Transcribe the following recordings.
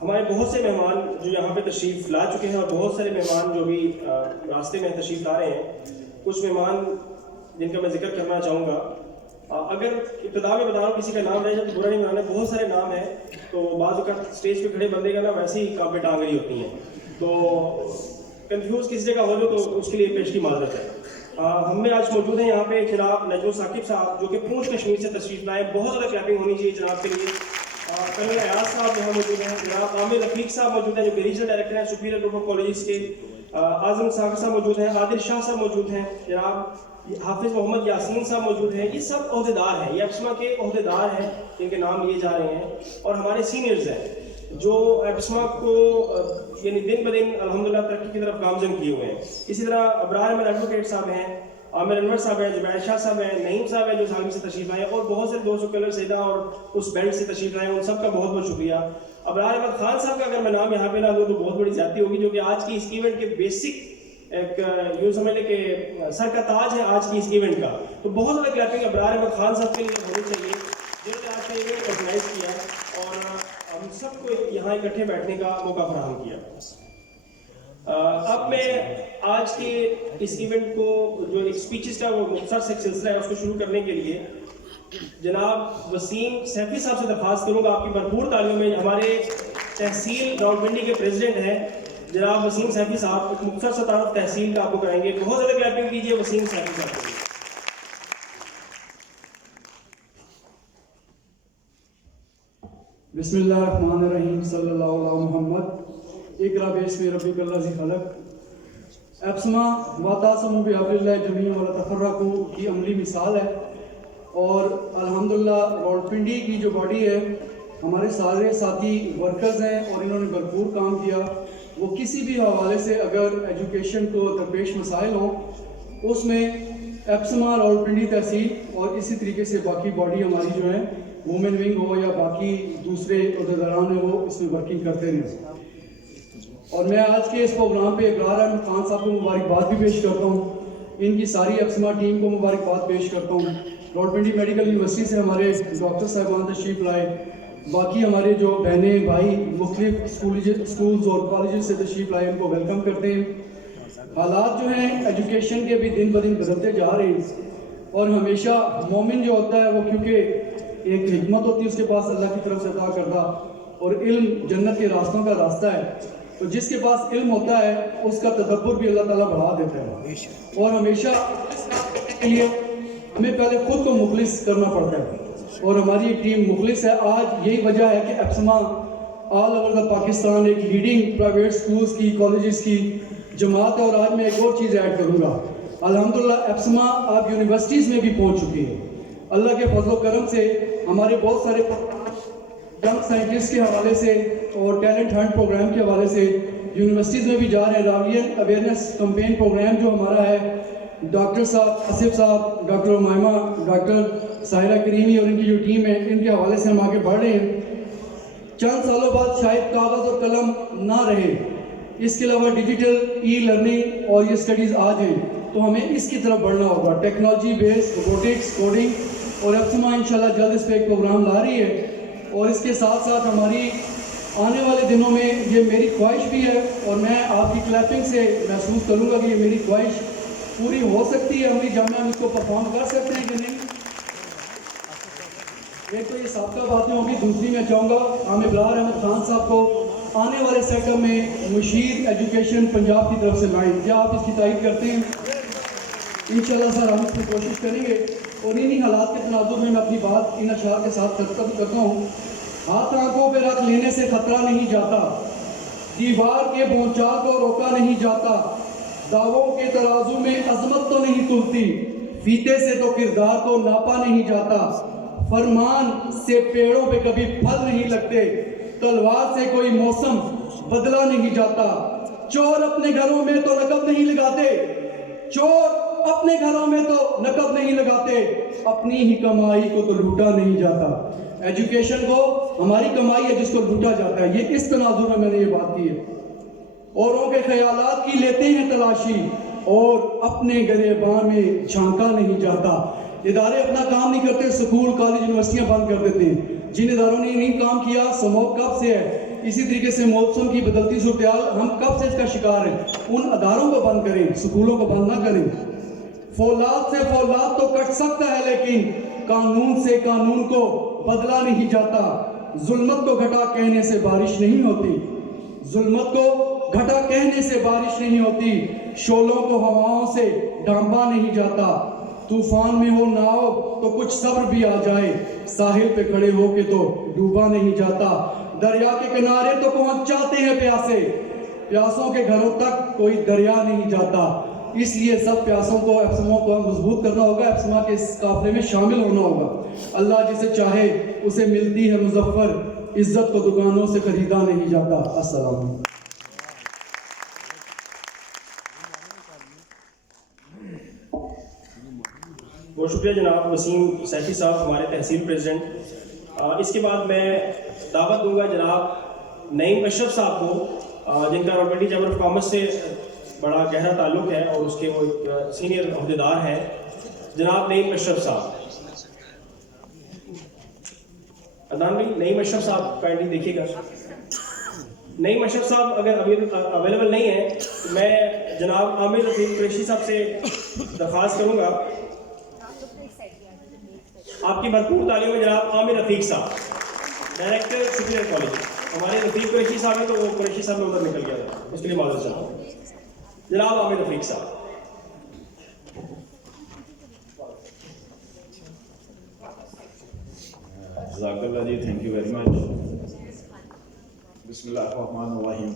ہمارے بہت سے مہمان جو یہاں پہ تشریف لا چکے ہیں اور بہت سارے مہمان جو بھی راستے میں تشریف لا رہے ہیں. کچھ مہمان جن کا میں ذکر کرنا چاہوں گا. اگر ابتدا میں بتا رہا ہوں کسی کا نام رہے جائے تو برا نہیں بنانا. بہت سارے نام ہیں تو بعض اوقات اسٹیج پہ کھڑے بندے کا نا ویسے ہی کام پہ ٹانگ رہی ہوتی ہیں, تو کنفیوز کسی جگہ ہو جائے تو اس کے لیے پیش کی معذرت ہے. ہم میں آج موجود ہیں یہاں پہ جناب نجم ثاقب صاحب جو کہ پونچھ کشمیر سے تشریف لائے. بہت زیادہ کلیپنگ ہونی چاہیے جناب کے لیے. کرنل ایاز صاحب یہاں موجود ہیں. جناب عامر رفیق صاحب موجود ہیں جو کہ ریجنل ڈائریکٹر ہیں سپیریئر گروپ آف کالجز کے. اعظم صاحب موجود ہیں. عادل شاہ صاحب موجود ہیں. جناب حافظ محمد یاسین صاحب موجود ہیں. یہ سب عہدیدار ہیں, یہ ایپسما کے عہدیدار ہیں جن کے نام لیے جا رہے ہیں, اور ہمارے سینئرز ہیں جو ایپسما کو یعنی دن بدن الحمدللہ ترقی کی طرف گامزن کیے ہوئے ہیں. اسی طرح ابرار احمد ایڈوکیٹ صاحب ہیں, عامر انور صاحب ہیں, زبیر شاہ صاحب ہیں, نعیم صاحب ہیں جو سالمی سے تشریف لائے ہیں, اور بہت سے دوست کلر سیدہ اور اس بینڈ سے تشریف لائے ہیں. ان سب کا بہت بہت شکریہ. ابرار احمد خان صاحب کا اگر میں نام یہاں پہ نہ لوں تو بہت بڑی زیادتی ہوگی, جو کہ آج کی اس ایونٹ کے بیسک ایک یوں سمجھ لیں کہ سر کا تاج ہے آج کی اس ایونٹ کا. تو بہت زیادہ کلیپنگ ابرار احمد خان صاحب کے لیے ہونی چاہیے جنہوں نے آج کا ایونٹ آرگنائز کیا اور ہم سب کو یہاں اکٹھے بیٹھنے کا موقع فراہم کیا. اب میں آج کے اس ایونٹ کو جو ایک اسپیچز کا وہ مختصر سے سلسلہ ہے اس کو شروع کرنے کے لیے جناب وسیم سیفی صاحب سے درخواست کروں گا آپ کی بھرپور تعلیموں میں. ہمارے تحصیل راولپنڈی کے پریزیڈنٹ ہیں جناب وسیم سیفی صاحب, ایک مختصر سا تعارف تحصیل کا آپ کو کریں گے. بہت زیادہ کلیپنگ کیجیے وسیم سیفی صاحب کو. بسم اللہ الرحمن الرحیم صلی اللہ علیہ محمد. اقرا باسم ربک الذی خلق. ایپسما واعتصموا بحبل اللہ جميعا ولا تفرقوا کی عملی مثال ہے, اور الحمدللہ راولپنڈی کی جو باڈی ہے ہمارے سارے ساتھی ورکرز ہیں اور انہوں نے بھرپور کام کیا. وہ کسی بھی حوالے سے اگر ایجوکیشن کو درپیش مسائل ہوں اس میں ایپسما راولپنڈی تحصیل اور اسی طریقے سے باقی باڈی ہماری جو ہے وومن ونگ ہو یا باقی دوسرے عہدیداران ہیں وہ اس میں ورکنگ کرتے رہے. اور میں آج کے اس پروگرام پہ ابرار احمد خان صاحب کو مبارکباد بھی پیش کرتا ہوں. ان کی ساری ایپسما ٹیم کو مبارکباد پیش کرتا ہوں. راولپنڈی میڈیکل یونیورسٹی سے ہمارے ڈاکٹر صاحبان تشریف لائے, باقی ہمارے جو بہنیں بھائی مختلف سکولز اور کالجز سے تشریف لائے ان کو ویلکم کرتے ہیں. حالات جو ہیں ایجوکیشن کے بھی دن بدن بدلتے جا رہے ہیں, اور ہمیشہ مومن جو ہوتا ہے وہ کیونکہ ایک حکمت ہوتی ہے اس کے پاس اللہ کی طرف سے عطا کردہ, اور علم جنت کے راستوں کا راستہ ہے. تو جس کے پاس علم ہوتا ہے اس کا تدبر بھی اللہ تعالیٰ بڑھا دیتا ہے, اور ہمیشہ کے لیے ہمیں پہلے خود کو مخلص کرنا پڑتا ہے, اور ہماری ایک ٹیم مخلص ہے. آج یہی وجہ ہے کہ ایپسما آل اوور دا پاکستان ایک لیڈنگ پرائیویٹ سکولز کی کالجز کی جماعت ہے. اور آج میں ایک اور چیز ایڈ کروں گا, الحمدللہ ایپسما آپ یونیورسٹیز میں بھی پہنچ چکی ہے. اللہ کے فضل و کرم سے ہمارے بہت سارے ینگ سائنٹسٹ کے حوالے سے اور ٹیلنٹ ہنٹ پروگرام کے حوالے سے یونیورسٹیز میں بھی جا رہے ہیں. راویل اویئرنیس کمپین پروگرام جو ہمارا ہے, ڈاکٹر صاحب آصف صاحب, ڈاکٹر مائمہ, ڈاکٹر ساحرہ کریمی اور ان کی جو ٹیم ہے ان کے حوالے سے ہم آگے بڑھ رہے ہیں. چند سالوں بعد شاید کاغذ اور قلم نہ رہے, اس کے علاوہ ڈیجیٹل ای لرننگ اور یہ اسٹڈیز آ جائیں تو ہمیں اس کی طرف بڑھنا ہوگا. ٹیکنالوجی بیس روبوٹکس کوڈنگ, اور ایپسما انشاءاللہ جلد اس پہ ایک پروگرام لا رہی ہے. اور اس کے ساتھ ساتھ ہماری آنے والے دنوں میں یہ میری خواہش بھی ہے, اور میں آپ کی کلیپنگ سے محسوس کروں گا کہ یہ میری خواہش پوری ہو سکتی ہے. عملی جامعہ ہم اس کو پرفارم کر سکتے ہیں کہ نہیں. ایک تو یہ سابقہ باتیں ہوگی, دوسری میں چاہوں گا ہم ابرار احمد خان صاحب کو آنے والے سیکٹر میں مشیر ایجوکیشن پنجاب کی طرف سے لائیں. کیا آپ اس کی تائید کرتے ہیں؟ انشاءاللہ سر ہم اس کی کوشش کریں گے. اور انہی حالات کے تناظر میں میں اپنی بات ان اشعار کے ساتھ کرتا ہوں. ہاتھ آنکھوں پہ رکھ لینے سے خطرہ نہیں جاتا, دیوار کے بونچال کو روکا نہیں جاتا, دعووں کے ترازو میں عظمت تو نہیں تلتی, فیتے سے تو کردار کو ناپا نہیں جاتا, فرمان سے پیڑوں پہ کبھی پھل نہیں لگتے, تلوار سے کوئی موسم بدلا نہیں جاتا, چور اپنے گھروں میں تو نقب نہیں لگاتے, چور اپنے گھروں میں تو نقب نہیں لگاتے, اپنی ہی کمائی کو تو لوٹا نہیں جاتا. ایجوکیشن کو ہماری کمائی ہے جس کو لوٹا جاتا ہے. یہ اس تناظر میں نے یہ بات کی ہے. اوروں کے خیالات کی لیتے ہیں تلاشی, اور اپنے گریباں میں جھانکا نہیں جاتا. ادارے اپنا کام نہیں کرتے, سکول کالج یونیورسٹیاں بند کر دیتے ہیں. جن اداروں نے نہیں کام کیا سموک کب سے ہے, اسی طریقے سے موسم کی بدلتی صورتحال، ہم کب سے اس کا شکار ہیں. ان اداروں کو بند کریں، سکولوں کو بند نہ کریں. فولاد سے فولاد تو کٹ سکتا ہے لیکن قانون سے قانون کو بدلا نہیں جاتا. ظلمت کو گھٹا کہنے سے بارش نہیں ہوتی، ظلمت کو گھٹا کہنے سے بارش نہیں ہوتی. شعلوں کو ہواؤں سے ڈھانپا نہیں جاتا. طوفان میں ہو ناؤ تو کچھ صبر بھی آ جائے، ساحل پہ کھڑے ہو کے تو ڈوبا نہیں جاتا. دریا کے کنارے تو پہنچ جاتے ہیں پیاسے، پیاسوں کے گھروں تک کوئی دریا نہیں جاتا. اس لیے سب پیاسوں کو، ایپسموں کو مضبوط کرنا ہوگا، ایپسما کے اس قافلے میں شامل ہونا ہوگا. اللہ جسے چاہے اسے ملتی ہے مظفر، عزت کو دکانوں سے خریدا نہیں جاتا. السلام علیکم. بہت شکریہ جناب وسیم سیفی صاحب، ہمارے تحصیل پریزیڈنٹ. اس کے بعد میں دعوت دوں گا جناب نعیم اشرف صاحب کو، جن کا راولپنڈی چیمبر آف کامرس سے بڑا گہرا تعلق ہے اور اس کے وہ ایک سینئر عہدیدار ہیں. جناب نعیم اشرف صاحب. عدنان بھائی، نعیم اشرف صاحب کائنڈلی دیکھیے گا. نعیم اشرف صاحب اگر اویلیبل نہیں ہیں تو میں جناب عامر رفیق قریشی صاحب سے درخواست کروں گا. آپ کی بھرپور تعلیم میں جناب عامر رفیق صاحب، ڈائریکٹر سپیریئر کالج. ہمارے رفیق قریشی صاحب ہیں تو وہ قریشی صاحب میں ادھر نکل گیا تھا، اس کے لیے معذرت چاہتا ہوں. جناب عامر رفیق صاحب. جزاک اللہ جی، تھینک یو ویری مچ. بسم اللہ الرحمن الرحیم.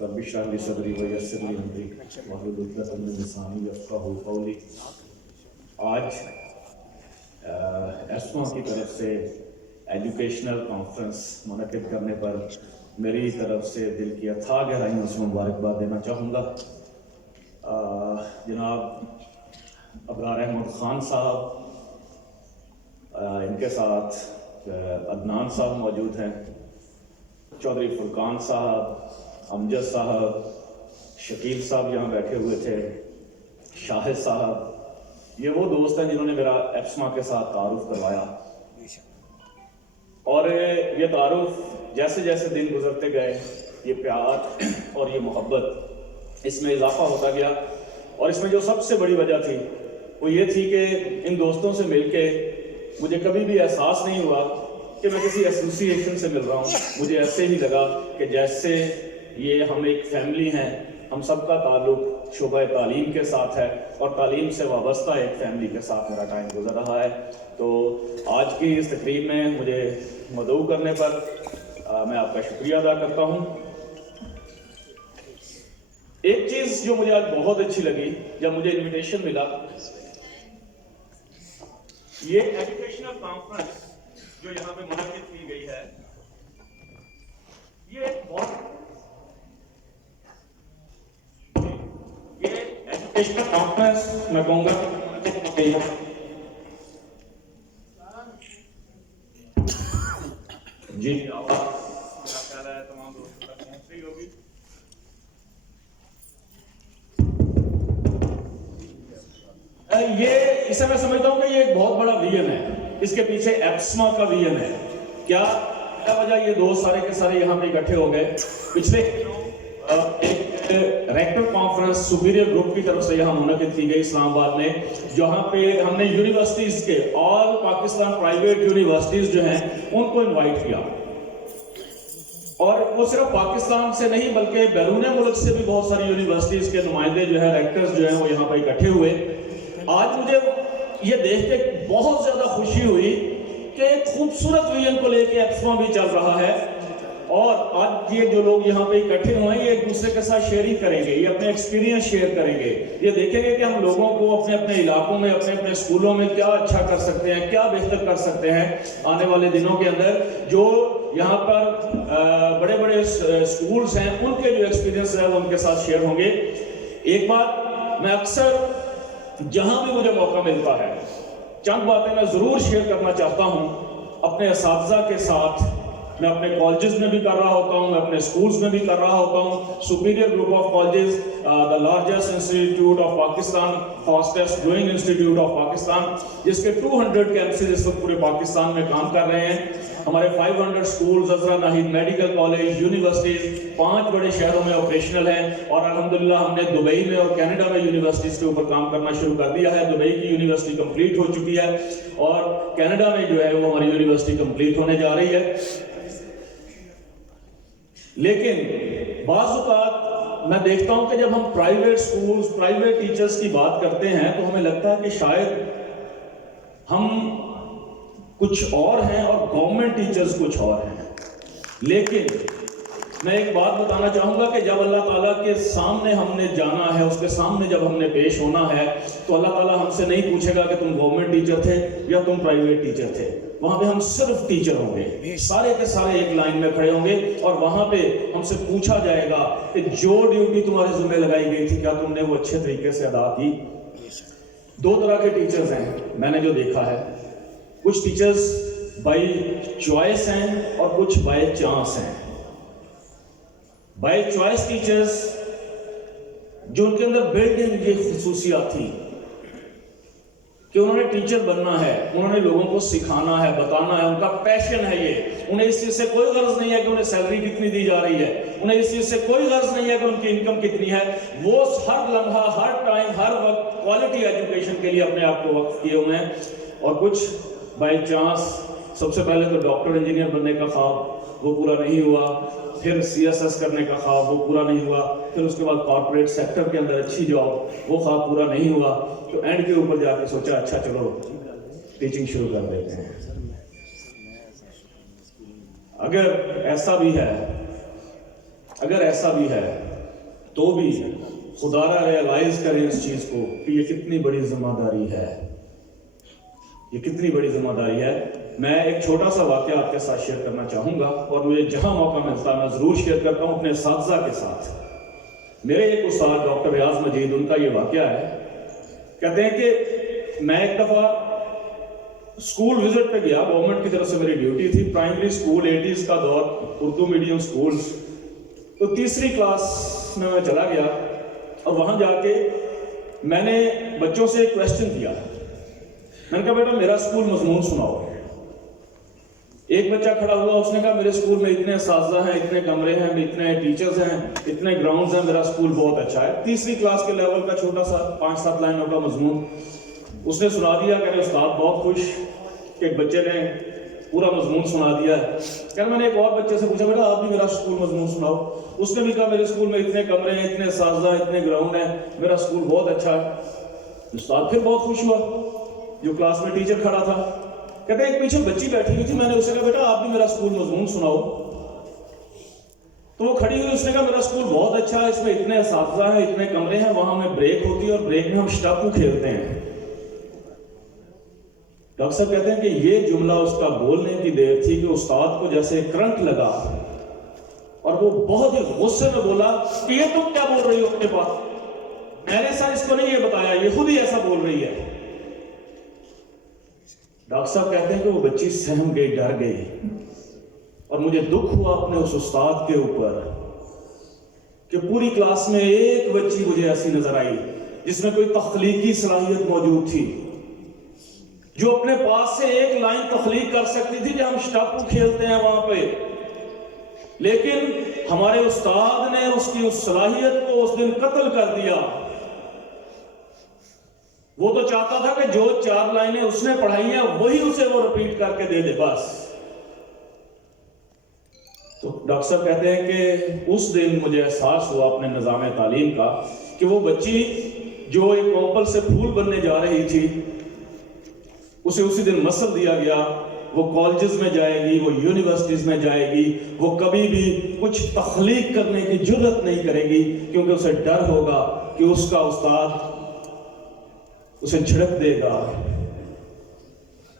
رب اشرح لی صدری ویسر لی امری واحلل عقدۃ من لسانی یفقہوا قولی. آج ایسما کی طرف سے ایجوکیشنل کانفرنس منعقد کرنے پر میری طرف سے دل کی اتھاہ گہرائیوں سے مبارکباد دینا چاہوں گا. جناب ابرار احمد خان صاحب، ان کے ساتھ عدنان صاحب موجود ہیں، چودھری فرقان صاحب، امجد صاحب، شکیل صاحب یہاں بیٹھے ہوئے تھے، شاہد صاحب. یہ وہ دوست ہیں جنہوں نے میرا ایپسما کے ساتھ تعارف کروایا، اور یہ تعارف جیسے جیسے دن گزرتے گئے یہ پیار اور یہ محبت اس میں اضافہ ہوتا گیا. اور اس میں جو سب سے بڑی وجہ تھی وہ یہ تھی کہ ان دوستوں سے مل کے مجھے کبھی بھی احساس نہیں ہوا کہ میں کسی ایسوسی ایشن سے مل رہا ہوں. مجھے ایسے ہی لگا کہ جیسے یہ ہم ایک فیملی ہیں، ہم سب کا تعلق شعبہ تعلیم کے ساتھ ہے اور تعلیم سے وابستہ ایک فیملی کے ساتھ میرا ٹائم گزر رہا ہے. تو آج کی اس تقریب میں مجھے مدعو کرنے پر میں آپ کا شکریہ ادا کرتا ہوں. ایک چیز جو مجھے آج بہت اچھی لگی جب مجھے انویٹیشن ملا، یہ ایجوکیشنل کانفرنس جو یہاں پہ منعقد کی گئی ہے، یہ ایجوکیشنل کانفرنس میں کہوں گا جی تمام دوستوں تک پہنچ رہی ہوگی. یہ اسے میں سمجھتا ہوں کہ یہ ایک بہت بڑا ویژن ہے، اس کے پیچھے ایپسما کا ویژن ہے. کیا وجہ یہ دوست سارے کے سارے یہاں پہ اکٹھے ہو گئے؟ پچھلے ایک ریکٹر کانفرنس سپیریئر گروپ کی طرف سے یہاں منعقد کی گئی اسلام آباد میں، جہاں پہ ہم نے یونیورسٹیز کے آل پاکستان پرائیویٹ یونیورسٹیز جو ہیں ان کو انوائٹ کیا. اور وہ صرف پاکستان سے نہیں بلکہ بیرون ملک سے بھی بہت ساری یونیورسٹیز کے نمائندے جو ہیں، ریکٹرز جو ہیں، وہ یہاں پہ اکٹھے ہوئے. آج مجھے یہ دیکھ کے بہت زیادہ خوشی ہوئی کہ ایک خوبصورت ویژن کو لے کے ایپسما بھی چل رہا ہے. اور آج یہ جو لوگ یہاں پہ اکٹھے ہوئے ہیں یہ ایک دوسرے کے ساتھ شیئرنگ کریں گے، یہ اپنے ایکسپیرینس شیئر کریں گے، یہ دیکھیں گے کہ ہم لوگوں کو اپنے اپنے علاقوں میں، اپنے اپنے اسکولوں میں کیا اچھا کر سکتے ہیں، کیا بہتر کر سکتے ہیں آنے والے دنوں کے اندر. جو یہاں پر بڑے بڑے اسکولز ہیں ان کے جو ایکسپیرینس ہے وہ ان کے ساتھ شیئر ہوں گے. ایک بات میں اکثر جہاں بھی مجھے موقع ملتا ہے چند باتیں میں ضرور شیئر کرنا چاہتا ہوں اپنے اساتذہ کے ساتھ میں اپنے کالجز میں بھی کر رہا ہوتا ہوں, میں اپنے سکولز میں بھی کر رہا ہوتا ہوں. Superior group of colleges, the largest institute of Pakistan, fastest growing institute of Pakistan, جس کے 200 کیمپسز اس وقت پورے پاکستان میں کام کر رہے ہیں. ہمارے 500 schools, Azra Nahid medical college, universities 5 بڑے شہروں میں آپریشنل ہیں, اور الحمدللہ ہم نے دبئی میں اور کینیڈا میں یونیورسٹیز کے اوپر کام کرنا شروع کر دیا ہے. دبئی کی یونیورسٹی کمپلیٹ ہو چکی ہے, اور کینیڈا میں جو ہے وہ ہماری یونیورسٹی کمپلیٹ ہونے جا رہی ہے. لیکن بعض اوقات میں دیکھتا ہوں کہ جب ہم پرائیویٹ سکولز, پرائیویٹ ٹیچرز کی بات کرتے ہیں تو ہمیں لگتا ہے کہ شاید ہم کچھ اور ہیں اور گورنمنٹ ٹیچرز کچھ اور ہیں. لیکن میں ایک بات بتانا چاہوں گا کہ جب اللہ تعالیٰ کے سامنے ہم نے جانا ہے, اس کے سامنے جب ہم نے پیش ہونا ہے, تو اللہ تعالیٰ ہم سے نہیں پوچھے گا کہ تم گورنمنٹ ٹیچر تھے یا تم پرائیویٹ ٹیچر تھے. وہاں پہ ہم صرف ٹیچر ہوں گے, سارے کے سارے ایک لائن میں کھڑے ہوں گے, اور وہاں پہ ہم سے پوچھا جائے گا کہ جو ڈیوٹی تمہارے ذمہ لگائی گئی تھی کیا تم نے وہ اچھے طریقے سے ادا کی. 2 طرح کے ٹیچرز ہیں میں نے جو دیکھا ہے. کچھ ٹیچرز بائی چوائس ہیں اور کچھ بائی چانس ہیں. بائی چوائس ٹیچرز جو ان کے اندر بلڈ ان یہ خصوصیات تھی کہ انہوں نے ٹیچر بننا ہے, انہوں نے لوگوں کو سکھانا ہے, بتانا ہے, ان کا پیشن ہے یہ. انہیں اس چیز سے کوئی غرض نہیں ہے کہ انہیں سیلری کتنی دی جا رہی ہے, انہیں اس چیز سے کوئی غرض نہیں ہے کہ ان کی انکم کتنی ہے. وہ ہر لمحہ, ہر ٹائم, ہر وقت کوالٹی ایجوکیشن کے لیے اپنے آپ کو وقف کیے ہوئے ہیں. اور کچھ بائی چانس, سب سے پہلے تو ڈاکٹر انجینئر بننے کا خواب وہ پورا نہیں ہوا, پھر CSS کرنے کا خواب وہ پورا نہیں ہوا, پھر اس کے بعد کارپوریٹ سیکٹر کے اندر اچھی جاب وہ خواب پورا نہیں ہوا, تو اینڈ کے اوپر جا کے سوچا اچھا چلو ٹیچنگ شروع کر دیتے ہیں. اگر ایسا بھی ہے تو بھی خدا را ریئلائز کریں اس چیز کو کہ یہ کتنی بڑی ذمہ داری ہے, یہ کتنی بڑی ذمہ داری ہے. میں ایک چھوٹا سا واقعہ آپ کے ساتھ شیئر کرنا چاہوں گا, اور مجھے جہاں موقع ملتا ہے میں ضرور شیئر کرتا ہوں اپنے اساتذہ کے ساتھ. میرے ایک استاد ڈاکٹر ریاض مجید, ان کا یہ واقعہ ہے. کہتے ہیں کہ میں ایک دفعہ اسکول وزٹ پہ گیا, گورنمنٹ کی طرف سے میری ڈیوٹی تھی, پرائمری اسکول 80s کا دور, اردو میڈیم اسکولز. تو 3ری کلاس میں چلا گیا, اور وہاں جا کے میں نے بچوں سے ایک کویسچن کیا. میں نے کہا بیٹا میرا اسکول مضمون سناؤ. ایک بچہ کھڑا ہوا, اس نے کہا میرے اسکول میں اتنے اساتذہ ہیں, اتنے کمرے ہیں, اتنے ٹیچرز ہیں, اتنے گراؤنڈز ہیں, میرا اسکول بہت اچھا ہے. 3ری کلاس کے لیول کا چھوٹا سا 5-7 لائنوں کا مضمون اس نے سنا دیا. کہنے استاد بہت خوش کہ ایک بچے نے پورا مضمون سنا دیا ہے. کہنے میں نے ایک اور بچے سے پوچھا بیٹا آپ بھی میرا اسکول مضمون سناؤ. اس نے بھی کہا میرے اسکول میں اتنے کمرے ہیں, اتنے اساتذہ, اتنے گراؤنڈ ہیں, میرا اسکول بہت اچھا ہے. استاد پھر بہت خوش ہوا, جو کلاس میں ٹیچر کھڑا تھا. کہتے ہیں ایک پیچھے بچی بیٹھی ہوئی تھی, میں نے اسے کہا بیٹا آپ بھی میرا اسکول مضمون سناؤ. تو وہ کھڑی ہوئی, اس نے کہا میرا اسکول بہت اچھا ہے, اس میں اتنے اساتذہ ہیں, اتنے کمرے ہیں, وہاں ہمیں بریک ہوتی ہے اور بریک میں ہم اسٹاپو کھیلتے ہیں. ڈاکٹر صاحب کہتے ہیں کہ یہ جملہ اس کا بولنے کی دیر تھی کہ استاد کو جیسے کرنٹ لگا, اور وہ بہت ہی غصے میں بولا کہ یہ تم کیا بول رہی ہو اپنے پاس, میں نے سر اس کو نہیں یہ بتایا, یہ خود ہی ایسا بول رہی ہے. ڈاکٹر صاحب کہتے ہیں کہ وہ بچی سہم گئی, ڈر گئی, اور مجھے دکھ ہوا اپنے اس استاد کے اوپر کہ پوری کلاس میں ایک بچی مجھے ایسی نظر آئی جس میں کوئی تخلیقی صلاحیت موجود تھی, جو اپنے پاس سے ایک لائن تخلیق کر سکتی تھی کہ ہم اسٹاپو کھیلتے ہیں وہاں پہ. لیکن ہمارے استاد نے اس کی اس صلاحیت کو اس دن قتل کر دیا. وہ تو چاہتا تھا کہ جو 4 لائنیں اس نے پڑھائی ہیں وہی اسے وہ رپیٹ کر کے دے دے بس. تو ڈاکٹر صاحب کہتے ہیں کہ اس دن مجھے احساس ہوا اپنے نظام تعلیم کا کہ وہ بچی جو ایک کوپل سے پھول بننے جا رہی تھی, اسے اسی دن مسل دیا گیا, وہ کالجز میں جائے گی, وہ یونیورسٹیز میں جائے گی, وہ کبھی بھی کچھ تخلیق کرنے کی جرت نہیں کرے گی, کیونکہ اسے ڈر ہوگا کہ اس کا استاد اسے جھڑک دے گا.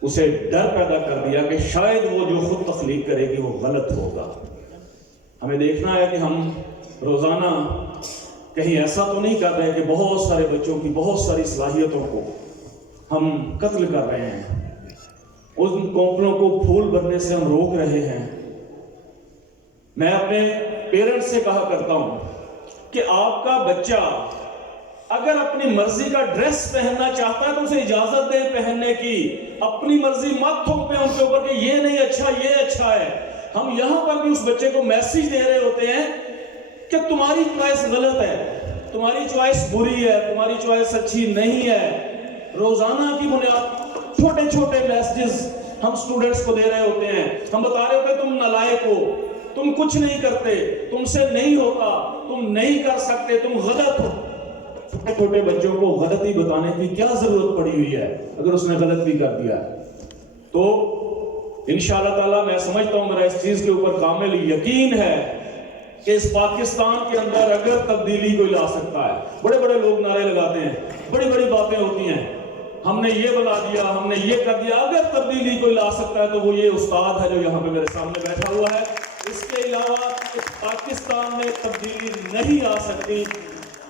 اسے ڈر پیدا کر دیا کہ شاید وہ جو خود تخلیق کرے گی وہ غلط ہوگا. ہمیں دیکھنا ہے کہ ہم روزانہ کہیں ایسا تو نہیں کر رہے کہ بہت سارے بچوں کی بہت ساری صلاحیتوں کو ہم قتل کر رہے ہیں, ان کوپلوں کو پھول بننے سے ہم روک رہے ہیں. میں اپنے پیرنٹس سے کہا کرتا ہوں کہ آپ کا بچہ اگر اپنی مرضی کا ڈریس پہننا چاہتا ہے تو اسے اجازت دیں پہننے کی، اپنی مرضی مت تھوپیں ان کے اوپر کہ یہ نہیں اچھا یہ اچھا ہے۔ ہم یہاں پر بھی اس بچے کو میسج دے رہے ہوتے ہیں کہ تمہاری چوائس غلط ہے، تمہاری چوائس بری ہے، تمہاری چوائس اچھی نہیں ہے۔ روزانہ کی بنیاد چھوٹے چھوٹے میسجز ہم سٹوڈنٹس کو دے رہے ہوتے ہیں، ہم بتا رہے ہوتے ہیں تم نالائق ہو، تم کچھ نہیں کرتے، تم سے نہیں ہوتا، تم نہیں کر سکتے، تم غلط ہو۔ چھوٹے چھوٹے بچوں کو غلطی بتانے کی کیا ضرورت پڑی ہوئی ہے اگر اس نے غلط بھی کر دیا ہے؟ تو انشاءاللہ تعالیٰ میں سمجھتا ہوں، میرا اس چیز کے اوپر کامل یقین ہے کہ اس پاکستان کے اندر اگر تبدیلی کوئی لا سکتا ہے، بڑے بڑے لوگ نعرے لگاتے ہیں، بڑی بڑی باتیں ہوتی ہیں، ہم نے یہ بنا دیا، ہم نے یہ کر دیا، اگر تبدیلی کوئی لا سکتا ہے تو وہ یہ استاد ہے جو یہاں پہ میرے سامنے بیٹھا ہوا ہے۔ اس کے علاوہ پاکستان میں تبدیلی نہیں آ سکتی،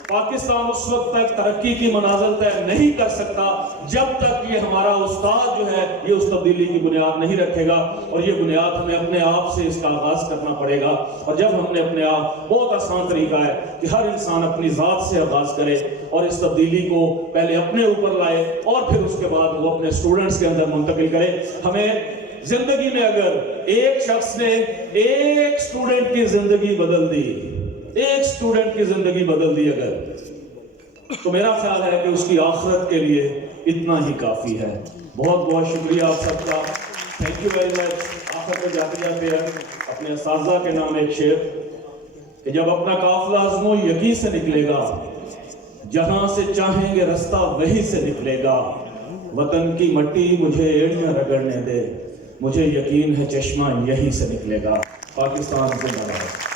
پاکستان اس وقت تک ترقی کی منازل طے نہیں کر سکتا جب تک یہ ہمارا استاد جو ہے یہ اس تبدیلی کی بنیاد نہیں رکھے گا، اور یہ بنیاد ہمیں اپنے آپ سے اس کا آغاز کرنا پڑے گا۔ اور جب ہم نے اپنے آپ، بہت آسان طریقہ ہے کہ ہر انسان اپنی ذات سے آغاز کرے اور اس تبدیلی کو پہلے اپنے اوپر لائے اور پھر اس کے بعد وہ اپنے اسٹوڈنٹس کے اندر منتقل کرے۔ ہمیں زندگی میں اگر ایک شخص نے ایک اسٹوڈنٹ کی زندگی بدل دی، ایک اسٹوڈنٹ کی زندگی بدل دی اگر، تو میرا خیال ہے کہ اس کی آخرت کے لیے اتنا ہی کافی ہے۔ بہت بہت شکریہ آپ سب کا، تھینک یو ویری مچ۔ آخر میں جاتے جاتے اپنے اساتذہ کے نام ایک شعر کہ جب اپنا قافلہ عزم و یقین سے نکلے گا، جہاں سے چاہیں گے رستہ وہی سے نکلے گا، وطن کی مٹی مجھے ایڑیاں رگڑنے دے، مجھے یقین ہے چشمہ یہی سے نکلے گا۔ پاکستان زندہ باد۔